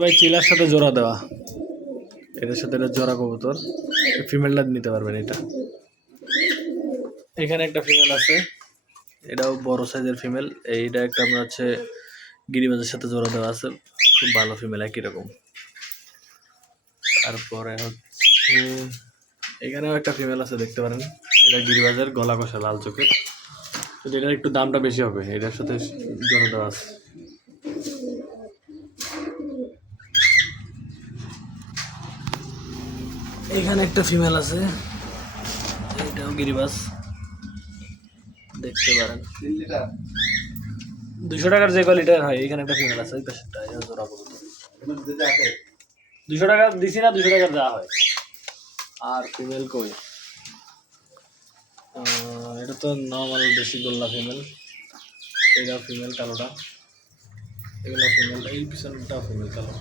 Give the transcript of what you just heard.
ভাই চিলার সাথে জোড়া দেওয়া, এটার সাথে এটা জোড়া কবুতর, ফিমেলটা নিতে পারবেন এটা। এখানে একটা ফিমেল আছে, এটাও বড় সাইজের ফিমেল। এইটা একটা আপনার হচ্ছে গিরিবাজের সাথে জোড়া দেওয়া আছে, খুব ভালো ফিমেল একই রকম। তারপরে হচ্ছে এখানেও একটা ফিমেল আছে দেখতে পারেন, এটা গিরিবাজের, গলা কষা, লাল চোখের। কিন্তু এটার একটু দামটা বেশি হবে, এটার সাথে জোড়া দেওয়া আছে। এখানে একটা ফিমেল আছে, এটাও গিরিবাজ দেখতে পারেন। 200 টাকার যে কোয়ালিটির হয়, এখানে একটা ফিমেল আছে, ওই পাশেরটা জোড়া কবুতর। 200 টাকা দিছি না, 200 টাকার যা হয়। আর ফিমেল কই, এটা তো নর্মাল দেশি গোল্লা ফিমেল, এটাও ফিমেল কালোটা, এগুলো ফিমেল, এই পিছনটাও ফিমেল কালো।